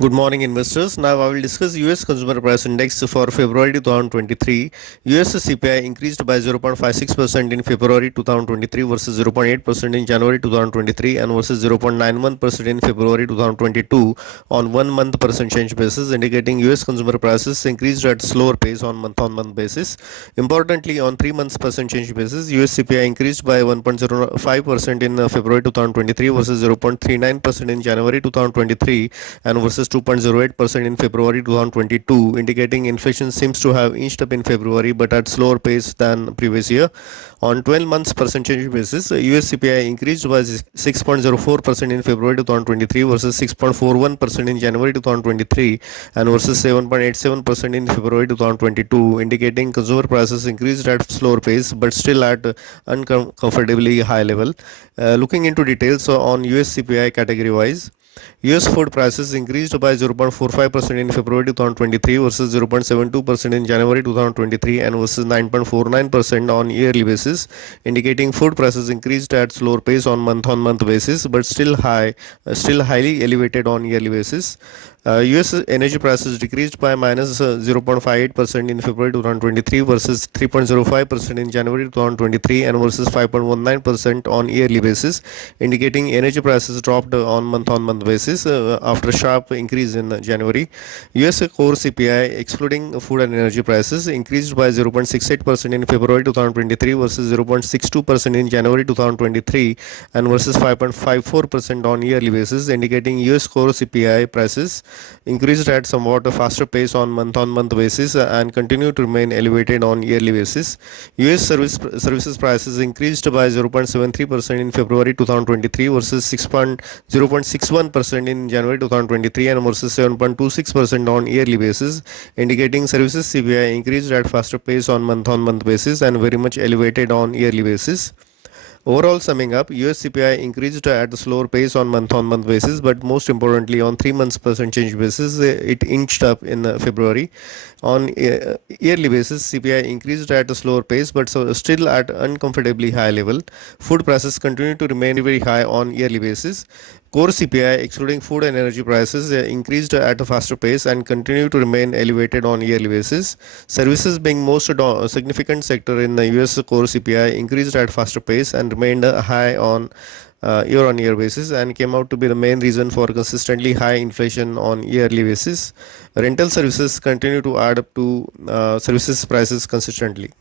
Good morning, investors. Now I will discuss US Consumer Price Index for February 2023. US CPI increased by 0.56% in February 2023 versus 0.8% in January 2023 and versus 0.91% in February 2022 on 1 month percent change basis, indicating US consumer prices increased at slower pace on month basis. Importantly, on 3 months percent change basis, US CPI increased by 1.05% in February 2023 versus 0.39% in January 2023 and versus 2.08% in February 2022, indicating inflation seems to have inched up in February but at slower pace than previous year. On 12 months percentage basis, US CPI increased by 6.04% in February 2023 versus 6.41% in January 2023 and versus 7.87% in February 2022, indicating consumer prices increased at slower pace but still at uncomfortably high level. Looking into details on US CPI category wise, US food prices increased by 0.45% in February 2023 versus 0.72% in January 2023 and versus 9.49% on yearly basis, indicating food prices increased at slower pace on month basis but still highly elevated on yearly basis. US energy prices decreased by minus 0.58% in February 2023 versus 3.05% in January 2023 and versus 5.19% on yearly basis, indicating energy prices dropped on month basis after a sharp increase in January. US core CPI excluding food and energy prices increased by 0.68% in February 2023 versus 0.62% in January 2023 and versus 5.54% on yearly basis, indicating US core CPI prices increased at somewhat a faster pace on month basis and continue to remain elevated on yearly basis. US services prices increased by 0.73% in February 2023 versus 0.61% in January 2023 and versus 7.26% on yearly basis, indicating services CPI increased at faster pace on month basis and very much elevated on yearly basis. Overall, summing up, US CPI increased at a slower pace on month basis, but most importantly, on 3 months percent change basis, it inched up in February. On yearly basis, CPI increased at a slower pace, but still at uncomfortably high level. Food prices continue to remain very high on yearly basis. Core CPI, excluding food and energy prices, increased at a faster pace and continue to remain elevated on yearly basis. Services, being most significant sector in the US core CPI, increased at faster pace and remained high on year-on-year basis and came out to be the main reason for consistently high inflation on yearly basis. Rental services continue to add up to services prices consistently.